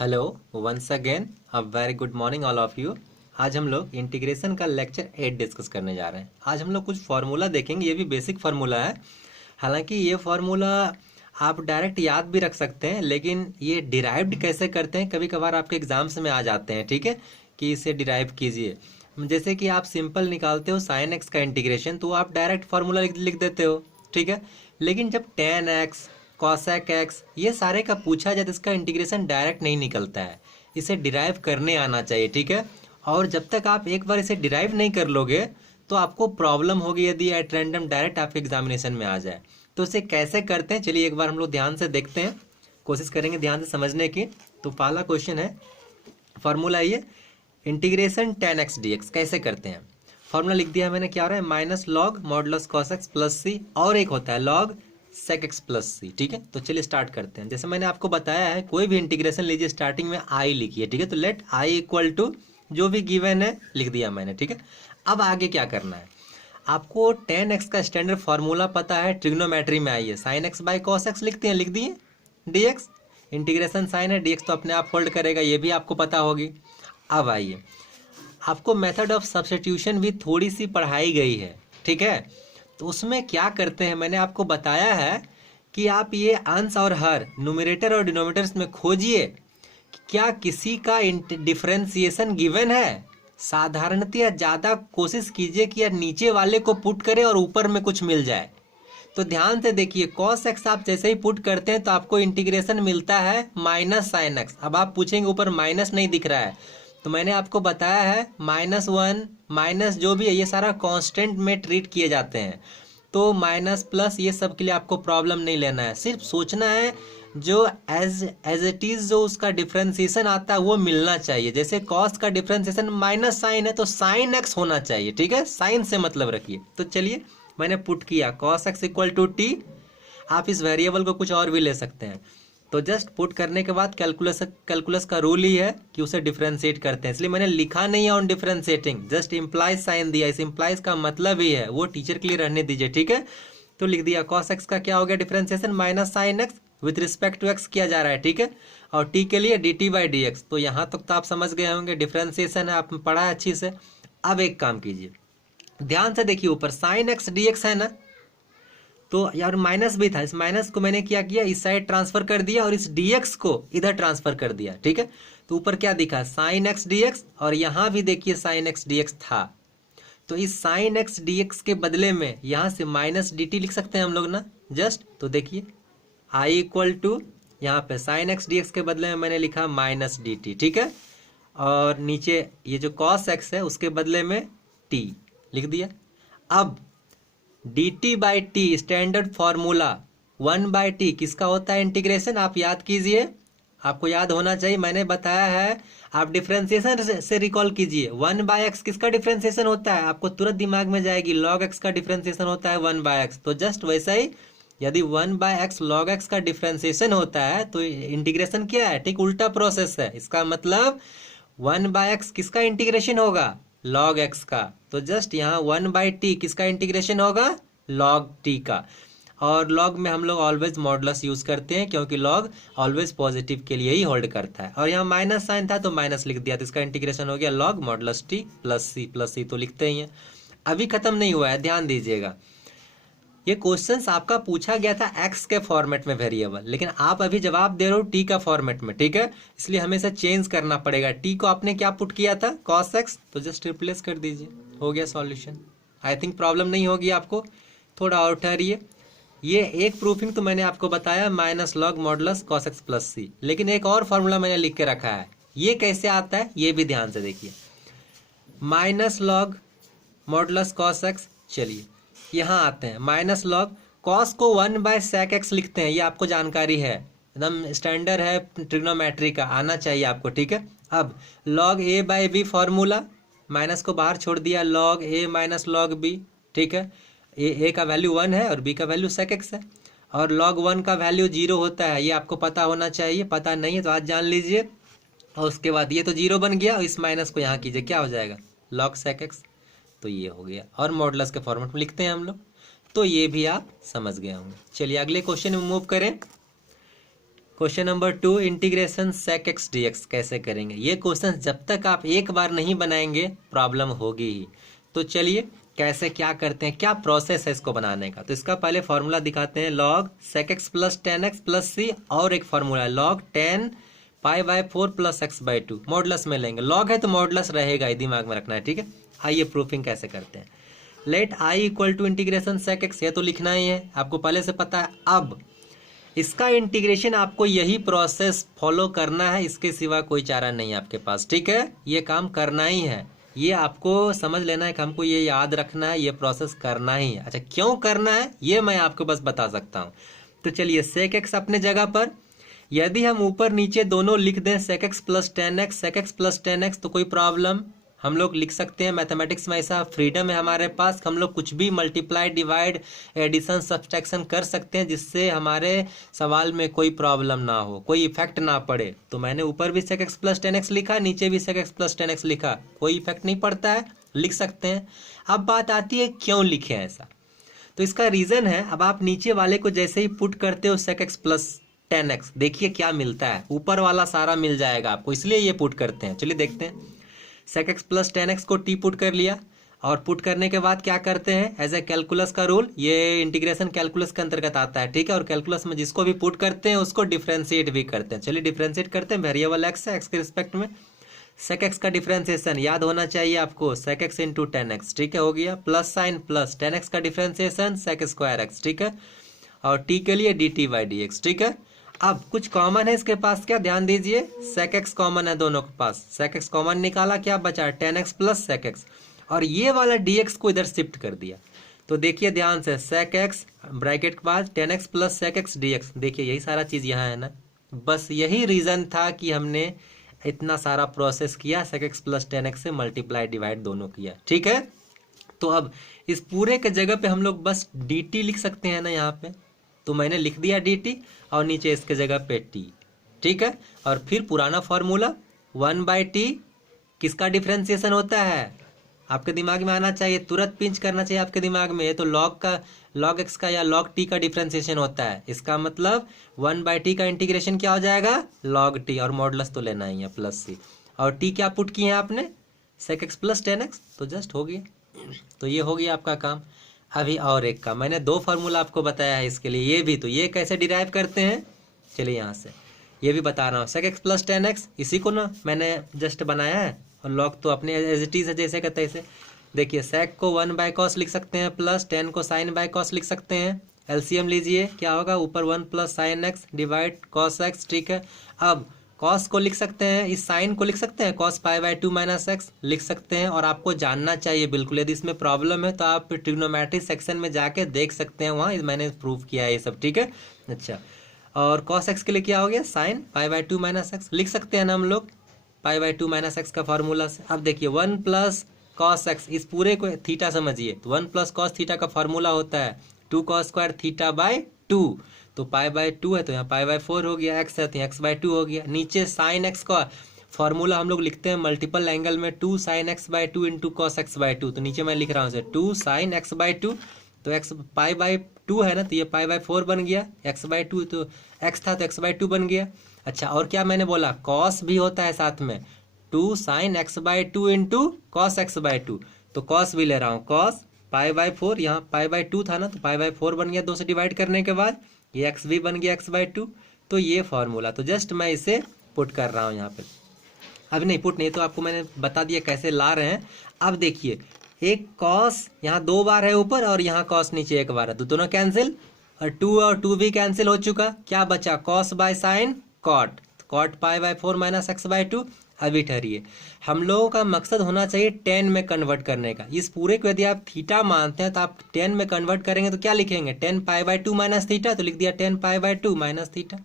Hello once again a very good morning all of you. आज हम लोग integration का लेक्चर 8 डिस्कस करने जा रहे हैं। आज हम लोग कुछ फार्मूला देखेंगे, ये भी बेसिक फार्मूला है। हालांकि ये फार्मूला आप डायरेक्ट याद भी रख सकते हैं, लेकिन ये डिराइव्ड कैसे करते हैं कभी कभार आपके एग्जाम्स में आ जाते हैं। ठीक है, कि इसे डिराइव कीजिए। जैसे कि आप सिंपल निकालते हो साइन एक्स का इंटीग्रेशन, तो आप डायरेक्ट फार्मूला लिख देते हो। ठीक है, लेकिन जब टेन एक्स कॉसेक एक्स ये सारे का पूछा जाए तो इसका इंटीग्रेशन डायरेक्ट नहीं निकलता है, इसे डिराइव करने आना चाहिए। ठीक है, और जब तक आप एक बार इसे डिराइव नहीं कर लोगे तो आपको प्रॉब्लम होगी यदि एट रैंडम डायरेक्ट आपके एग्जामिनेशन में आ जाए। तो इसे कैसे करते हैं चलिए एक बार हम लोग ध्यान से देखते हैं, कोशिश करेंगे ध्यान से समझने की। तो पहला क्वेश्चन है, फॉर्मूला ये integration ten x D x कैसे करते हैं। फॉर्मूला लिख दिया मैंने, क्या हो रहा है, minus log modulus cos X plus C, और एक होता है log sec X plus C. ठीक है, तो चलिए स्टार्ट करते हैं। जैसे मैंने आपको बताया है, कोई भी इंटीग्रेशन लीजिए स्टार्टिंग में आई लिखिए। ठीक है, तो लेट आई इक्वल टू जो भी गिवन है लिख दिया मैंने। ठीक है, अब आगे क्या करना है, आपको टेन एक्स का स्टैंडर्ड फार्मूला पता है, ट्रिग्नोमेट्री में आई है, sine x by cos x लिखते हैं, लिख दिए डी एक्स। इंटीग्रेशन साइन है, डी एक्स तो अपने आप फोल्ड करेगा, ये भी आपको पता होगी। अब आइए, आपको मेथड ऑफ सब्स्टिट्यूशन भी थोड़ी सी पढ़ाई गई है। ठीक है, तो उसमें क्या करते हैं, मैंने आपको बताया है कि आप ये अंश और हर न्यूमरेटर और डिनोमिनेटर्स में खोजिए कि क्या किसी का डिफरेंशिएशन गिवन है। साधारणतः ज़्यादा कोशिश कीजिए कि यार नीचे वाले को पुट करें और ऊपर में कुछ मिल जाए। तो ध्यान से देखिए, कॉस एक्स आप जैसे ही पुट करते हैं तो आपको इंटीग्रेशन मिलता है माइनस साइन एक्स। अब आप पूछेंगे ऊपर माइनस नहीं दिख रहा है, तो मैंने आपको बताया है माइनस वन माइनस जो भी है ये सारा कांस्टेंट में ट्रीट किए जाते हैं। तो माइनस प्लस ये सब के लिए आपको प्रॉब्लम नहीं लेना है, सिर्फ सोचना है जो एज इट इज जो उसका डिफ्रेंसिएशन आता है वो मिलना चाहिए। जैसे कॉस का डिफ्रेंसिएशन माइनस साइन है तो साइन एक्स होना चाहिए। ठीक है, साइन से मतलब रखिए। तो चलिए मैंने पुट किया cos X equal to T. आप इस वेरिएबल को कुछ और भी ले सकते हैं। तो जस्ट पुट करने के बाद कैलकुलस का रूल ही है कि उसे डिफरेंशिएट करते हैं, इसलिए मैंने लिखा नहीं है on differentiating, just implies sine दिया। इस इम्प्लाइज का मतलब ही है, वो टीचर के लिए रहने दीजिए। ठीक है, तो लिख दिया कॉस एक्स का क्या हो गया differentiation, minus sine X with respect to X किया जा रहा है। ठीक है, और टी के लिए D T by D x. तो यहाँ तक तो आप समझ गए होंगे, डिफरेंशिएशन है, आपने पढ़ा है अच्छी से। अब एक काम कीजिए, ध्यान से देखिए, ऊपर साइन एक्स डी एक्स है ना, तो यार माइनस भी था, इस माइनस को मैंने क्या किया, इस साइड ट्रांसफर कर दिया और इस dx को इधर ट्रांसफर कर दिया। ठीक है, तो ऊपर क्या दिखा, साइन एक्स dx, और यहाँ भी देखिए साइन एक्स dx था। तो इस साइन एक्स dx के बदले में यहाँ से माइनस डी टी लिख सकते हैं हम लोग ना, जस्ट। तो देखिए आई इक्वल टू, यहाँ पे साइन एक्स dx के बदले में मैंने लिखा माइनस डी टी। ठीक है, और नीचे ये जो कॉस एक्स है उसके बदले में t लिख दिया। अब D T by T standard formula, one by T किसका होता है इंटीग्रेशन, आप याद कीजिए, आपको याद होना चाहिए, मैंने बताया है। आप डिफरेंशिएशन से रिकॉल कीजिए, वन बाय एक्स किसका डिफरेंशिएशन होता है, आपको तुरंत दिमाग में जाएगी, लॉग एक्स का डिफरेंशिएशन होता है वन बाय एक्स। तो जस्ट वैसा ही, यदि one by x log x का डिफरेंशिएशन होता है तो इंटीग्रेशन क्या है, ठीक उल्टा प्रोसेस है। इसका मतलब वन बाय एक्स किसका इंटीग्रेशन होगा, लॉग एक्स का। तो जस्ट यहाँ वन बाई टी किसका इंटीग्रेशन होगा, लॉग टी का। और लॉग में हम लोग ऑलवेज मॉडुलस यूज करते हैं, क्योंकि लॉग ऑलवेज पॉजिटिव के लिए ही होल्ड करता है। और यहाँ माइनस साइन था तो माइनस लिख दिया, तो इसका इंटीग्रेशन हो गया लॉग मॉडुलस टी प्लस सी। प्लस सी तो लिखते ही हैं। अभी खत्म नहीं हुआ है, ध्यान दीजिएगा। ये क्वेश्चंस आपका पूछा गया था एक्स के फॉर्मेट में वेरिएबल, लेकिन आप अभी जवाब दे रहे हो टी का फॉर्मेट में। ठीक है, इसलिए हमें इसे चेंज करना पड़ेगा। टी को आपने क्या पुट किया था, कॉस एक्स, तो जस्ट रिप्लेस कर दीजिए, हो गया सॉल्यूशन। आई थिंक प्रॉब्लम नहीं होगी आपको। थोड़ा और ठहरिए, ये एक प्रूफिंग तो मैंने आपको बताया, minus log modulus cos X plus C, लेकिन एक और फॉर्मूला मैंने लिख के रखा है, ये कैसे आता है ये भी ध्यान से देखिए। Minus log modulus cos x, चलिए यहाँ आते हैं, माइनस लॉग कॉस को वन बाय सेक एक्स लिखते हैं, ये आपको जानकारी है, एकदम स्टैंडर्ड है, ट्रिग्नोमेट्री का आना चाहिए आपको। ठीक है, अब लॉग ए बाय बी फॉर्मूला, माइनस को बाहर छोड़ दिया, लॉग ए माइनस लॉग बी। ठीक है, ए का वैल्यू वन है और बी का वैल्यू सेक एक्स है, और लॉग वन का वैल्यू जीरो होता है, ये आपको पता होना चाहिए, पता नहीं है तो आज जान लीजिए। और उसके बाद ये तो जीरो बन गया, और इस माइनस को यहाँ कीजिए, क्या हो जाएगा, लॉग सेक एक्स। तो ये हो गया, और मॉडुलस के फॉर्मेट में लिखते हैं हम लोग। तो ये भी आप समझ गए होंगे। चलिए अगले क्वेश्चन में मूव करें। Question number 2, integration sec x dx कैसे करेंगे। ये क्वेश्चन जब तक आप एक बार नहीं बनाएंगे प्रॉब्लम होगी ही। तो चलिए कैसे क्या करते हैं, क्या प्रोसेस है इसको बनाने का। तो इसका पहले फॉर्मूला दिखाते हैं, log sec x plus ten X plus C, और एक फॉर्मूला है log 10 pi by 4 plus X by 2, modulus में लेंगे। लॉग है तो मॉडुलस रहेगा, ये दिमाग में रखना है, ठीक है। आइए प्रूफिंग कैसे करते हैं। Let I equal to integration sec x, ये तो लिखना ही है, आपको पहले से पता है। अब इसका इंटीग्रेशन आपको यही प्रोसेस फॉलो करना है, इसके सिवा कोई चारा नहीं है आपके पास, ठीक है। ये काम करना ही है, ये आपको समझ लेना है कि हमको ये याद रखना है, ये प्रोसेस करना ही है। अच्छा क्यों करना है ये मैं आपको बस बता सकता हूँ। तो चलिए sec x अपने जगह पर, यदि हम ऊपर नीचे दोनों लिख दें sec x plus ten x, sec x plus ten x, तो कोई प्रॉब्लम, हम लोग लिख सकते हैं। मैथमेटिक्स में ऐसा फ्रीडम है हमारे पास, हम लोग कुछ भी मल्टीप्लाई डिवाइड एडिशन सब्सट्रैक्शन कर सकते हैं, जिससे हमारे सवाल में कोई प्रॉब्लम ना हो, कोई इफेक्ट ना पड़े। तो मैंने ऊपर भी sec x plus ten x लिखा, नीचे भी sec x plus ten x लिखा, कोई इफेक्ट नहीं पड़ता है, लिख सकते हैं। अब बात आती है क्यों लिखे ऐसा। तो इसका रीज़न है, अब आप नीचे वाले को जैसे ही पुट करते हो sec x plus ten x, देखिए क्या मिलता है, ऊपर वाला सारा मिल जाएगा आपको, इसलिए ये पुट करते हैं। चलिए देखते हैं, sec x plus ten x को टी पुट कर लिया, और पुट करने के बाद क्या करते हैं, एज ए कैलकुलस का रूल, ये इंटीग्रेशन कैलकुलस के अंतर्गत आता है, ठीक है। और कैलकुलस में जिसको भी पुट करते हैं उसको डिफ्रेंशिएट भी करते हैं। चलिए डिफ्रेंशिएट करते हैं, वेरिएबल एक्स है, एक्स के रिस्पेक्ट में sec x का डिफ्रेंशिएशन याद होना चाहिए आपको, sec x into ten x, ठीक है, हो गया। Plus sign plus ten x का डिफ्रेंशिएशन sec स्क्वायर एक्स, ठीक है। और t के लिए dt बाई डी एक्स, ठीक है। अब कुछ कॉमन है इसके पास, क्या ध्यान दीजिए, sec x कॉमन है दोनों के पास, sec x कॉमन निकाला, क्या बचा, ten X plus sec x, और ये वाला dx को इधर शिफ्ट कर दिया। तो देखिए ध्यान से, sec x ब्रैकेट के बाद ten X plus sec x dx, देखिए यही सारा चीज़ यहाँ है ना। बस यही रीज़न था कि हमने इतना सारा प्रोसेस किया, sec x plus ten x से मल्टीप्लाई डिवाइड दोनों किया, ठीक है। तो अब इस पूरे के जगह पे हम लोग बस dt लिख सकते हैं ना यहाँ पे, तो मैंने लिख दिया dt, और नीचे इसके जगह पे t, ठीक है। और फिर पुराना फॉर्मूला 1/t, किसका डिफ्रेंशिएशन होता है, आपके दिमाग में आना चाहिए, तुरंत पिंच करना चाहिए आपके दिमाग में। ये तो log x का या log t का डिफ्रेंशिएशन होता है, इसका मतलब 1/t का इंटीग्रेशन क्या हो जाएगा, log t, और मॉडुलस तो लेना ही है प्लस c, और t क्या पुट किए हैं आपने, sec x plus ten x, तो जस्ट हो गया। तो ये हो गया आपका काम। अभी और एक का, मैंने दो फार्मूला आपको बताया है इसके लिए, ये भी, तो ये कैसे डिराइव करते हैं, चलिए यहाँ से ये भी बता रहा हूँ। sec x plus ten x, इसी को ना मैंने जस्ट बनाया है, और log तो अपने एज इट इज है जैसे का तैसे। देखिए sec को 1/cos लिख सकते हैं, प्लस 10 को sin बाय cos लिख सकते हैं। एलसीएम लीजिए, क्या होगा, ऊपर 1 plus sine x divide cos x, ठीक है। अब cos को लिख सकते हैं, इस साइन को लिख सकते हैं, cos pi by 2 minus x लिख सकते हैं। और आपको जानना चाहिए बिल्कुल, यदि इसमें प्रॉब्लम है तो आप ट्रिग्नोमेट्री सेक्शन में जाके देख सकते हैं, वहाँ मैंने प्रूव किया है ये सब, ठीक है। अच्छा, और cos x के लिए क्या हो गया, sine pi by 2 minus x लिख सकते हैं ना हम लोग, पाई बाई 2 माइनस एक्स का फॉर्मूला से। अब देखिए 1 प्लस cos x, इस पूरे को थीटा समझिए, तो 1 प्लस cos थीटा का फॉर्मूला होता है 2 cos स्क्वायर थीटा बाई 2, तो पाई बाई 2 है तो यहाँ पाई बाई 4 हो गया, x है तो एक्स बाई 2 हो गया। नीचे साइन x का फॉर्मूला हम लोग लिखते हैं मल्टीपल एंगल में, 2 sine x by 2 into cos x by 2, तो नीचे मैं लिख रहा हूँ 2 साइन एक्स बाई 2, तो x पाई बाई 2 है ना, तो ये पाई बाई 4 बन गया, x बाई 2 तो x था तो x बाई 2 बन गया। अच्छा, और क्या मैंने बोला, cos भी होता है साथ में, 2 sine x by 2 into cos x by 2, तो cos भी ले रहा हूँ, cos पाई बाई 4, यहाँ पाई बाई 2 था ना, तो पाई बाई 4 बन गया 2 से डिवाइड करने के बाद, ये x भी बन गया x बाई 2। तो ये फॉर्मूला, तो जस्ट मैं इसे पुट कर रहा हूँ यहाँ पे, अभी नहीं पुट नहीं, तो आपको मैंने बता दिया कैसे ला रहे हैं। अब देखिए, एक cos यहाँ 2 बार है ऊपर, और यहाँ cos नीचे 1 बार है, तो दोनों कैंसिल, और 2 और 2 भी कैंसिल हो चुका, क्या बचा, cos by sine cot, cot pi by 4 minus X by 2। अभी ठहरिए, हम लोगों का मकसद होना चाहिए 10 में कन्वर्ट करने का। इस पूरे को यदि आप थीटा मानते हैं तो आप 10 में कन्वर्ट करेंगे तो क्या लिखेंगे, 10 पाई बाय 2 माइनस थीटा, तो लिख दिया 10 पाई बाय 2 माइनस थीटा।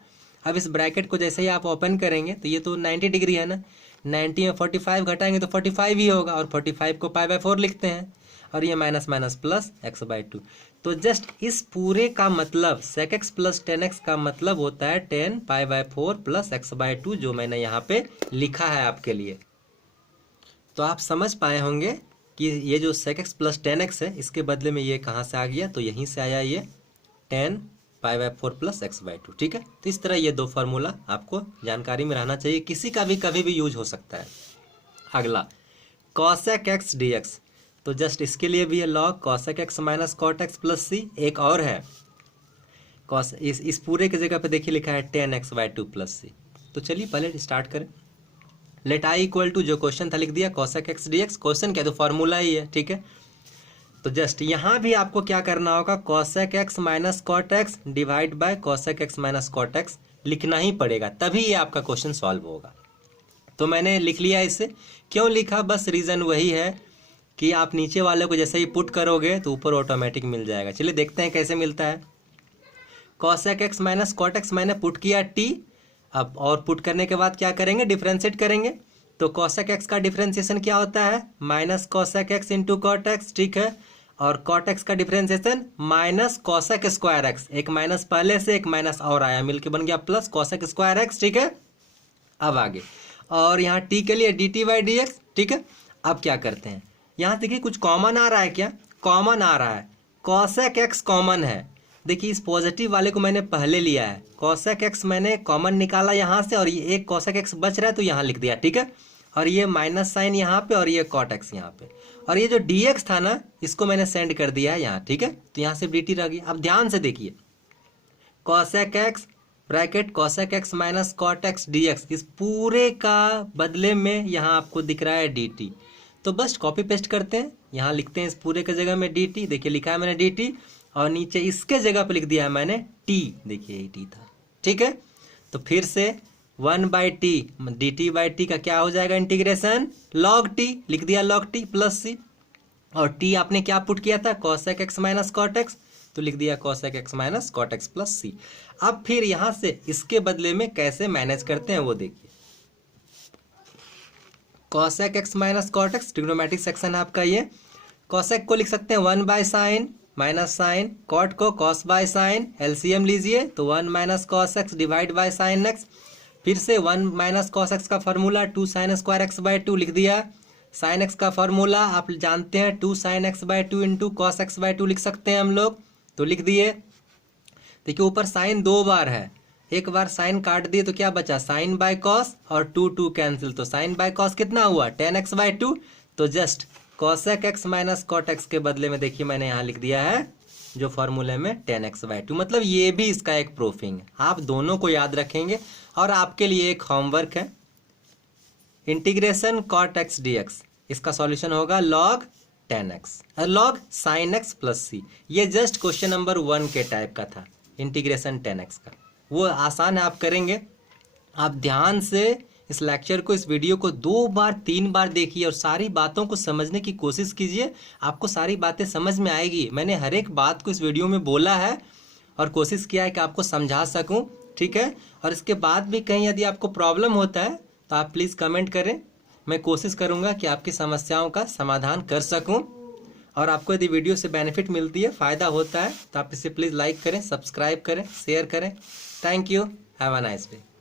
अब इस ब्रैकेट को जैसे ही आप ओपन करेंगे तो ये तो 90 डिग्री है ना, 90 में 45 घटाएंगे तो 45 ही होगा, और 45 को पाई बाय 4 लिखते हैं, और ये minus minus plus X by 2। तो जस्ट इस पूरे का मतलब sec x plus ten x का मतलब होता है 10 पाई बाय 4 प्लस एक्स बाई 2, जो मैंने यहाँ पे लिखा है आपके लिए। तो आप समझ पाए होंगे कि ये जो sec x plus ten x है, इसके बदले में ये कहाँ से आ गया, तो यहीं से आया, ये 10 5/4 प्लस x/2। ठीक है, तो इस तरह ये दो फार्मूला आपको जानकारी में रहना चाहिए, किसी का भी कभी भी यूज हो सकता है। अगला cosec x dx, तो जस्ट इसके लिए भी है log cosec x minus cot x plus c। एक और है cos, इस पूरे की जगह पे देखिए लिखा है tan x/2 प्लस c। तो चलिए पहले स्टार्ट करें। लेट आई इक्वल टू, जो क्वेश्चन था लिख दिया cosec x dx, क्वेश्चन क्या तो फार्मूला ही है। ठीक है, तो जस्ट यहाँ भी आपको क्या करना होगा, cosec x minus cot x divide by cosec x minus cot x लिखना ही पड़ेगा, तभी ये आपका क्वेश्चन सॉल्व होगा। तो मैंने लिख लिया इसे। क्यों लिखा, बस रीज़न वही है कि आप नीचे वाले को जैसे ही पुट करोगे तो ऊपर ऑटोमेटिक मिल जाएगा। चलिए देखते हैं कैसे मिलता है। cosec x minus cot x मैंने पुट किया t, अब और पुट करने के बाद क्या करेंगे, डिफ्रेंशिएट करेंगे। तो cosec x का डिफ्रेंशिएशन क्या होता है, minus cosec x into cot x। ठीक है, और cot x का differentiation minus cosec square x, एक माइनस पहले से एक माइनस और आया मिलके बन गया प्लस cosec स्क्वायर x। ठीक है, अब आगे और यहाँ t के लिए dt/dx। ठीक है, अब क्या करते हैं, यहाँ देखिए कुछ कॉमन आ रहा है, क्या कॉमन आ रहा है, cosec x कॉमन है। देखिए इस पॉजिटिव वाले को मैंने पहले लिया है, cosec x मैंने कॉमन निकाला यहाँ से, और ये एक cosec x बच रहा है तो यहाँ लिख दिया। ठीक है, और ये माइनस साइन यहाँ पे और ये cot x यहाँ पे, और ये जो dx था ना इसको मैंने सेंड कर दिया है यहाँ। ठीक है, तो यहाँ से dt रह गया। अब ध्यान से देखिए, cosec x bracket cosec x minus cot x dx, इस पूरे का बदले में यहाँ आपको दिख रहा है dt। तो बस कॉपी पेस्ट करते हैं, यहाँ लिखते हैं इस पूरे के जगह में dt। देखिए लिखा है मैंने dt, और नीचे इसके जगह पे लिख दिया है मैंने t। देखिए ये t था। ठीक है, तो फिर से 1/t dt/t का क्या हो जाएगा, इंटीग्रेशन log t, लिख दिया log t प्लस c, और t आपने क्या पुट किया था, cosec x minus cot x, तो लिख दिया cosec x minus cot x plus c। अब फिर यहाँ से इसके बदले में कैसे मैनेज करते हैं वो देखिए। cosec x minus cot x trigonometric section है आपका ये। cosec को लिख सकते हैं 1/sin माइनस साइन, कॉट को cos बाय साइन, एलसीएम लीजिए तो 1 minus cos x divide by sine x। फिर से 1 माइनस cos x का फार्मूला 2 sin स्क्वायर x/2 लिख दिया। साइन x का फार्मूला आप जानते हैं 2 sin x/2 into cos x/2 लिख सकते हैं हम लोग, तो लिख दिए। देखिए ऊपर साइन 2 बार है, एक बार साइन काट दिए तो क्या बचा, साइन बाय cos, और 2 कैंसिल, तो साइन बाय cos कितना हुआ, tan x/2। तो just cosec x minus cot x के बदले में देखिए मैंने यहाँ लिख दिया है जो फॉर्मूले में tan x/2। मतलब ये भी इसका एक प्रूफिंग है, आप दोनों को याद रखेंगे। और आपके लिए एक होमवर्क है, इंटीग्रेशन cot x dx, इसका सॉल्यूशन होगा log tan x log sin x plus c। ये जस्ट क्वेश्चन नंबर 1 के टाइप का था, इंटीग्रेशन tan x का, वो आसान है, आप करेंगे। आप ध्यान से इस लेक्चर को, इस वीडियो को 2 बार 3 बार देखिए और सारी बातों को समझने की कोशिश कीजिए, आपको सारी बातें समझ में आएगी। मैंने हर एक बात को इस वीडियो में बोला है और कोशिश किया है कि आपको समझा सकूं। ठीक है, और इसके बाद भी कहीं यदि आपको प्रॉब्लम होता है तो आप प्लीज़ कमेंट करें, मैं कोशिश करूंगा कि आपकी समस्याओं का समाधान कर सकूं। और आपको यदि वीडियो से बेनिफिट मिलती है, फ़ायदा होता है, तो आप इसे प्लीज़ लाइक करें, सब्सक्राइब करें, शेयर करें। Thank you, have a nice day.